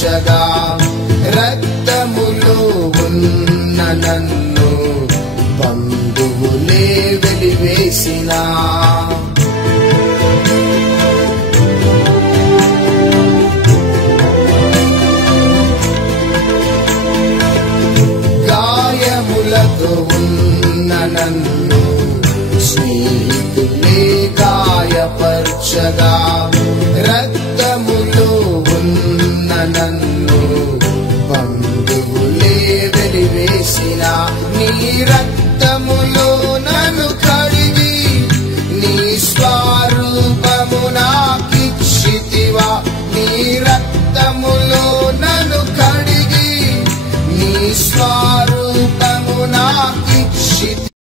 గాయపరచగా రక్తములో ఉన్న నన్ను బంధువులే వెలివేసినా గాయములతో ఉన్న నన్ను స్నేహితులే గాయపరచగా రక్తములో ఉన్న నన్ను బంధువులే వెలివేసిన నీ రక్తములో నన్ను కడిగి నీ స్వరూపము నాకిచ్చితివా నీ రక్తములో నన్ను కడిగి నీ స్వరూపము నాకిచ్చితివా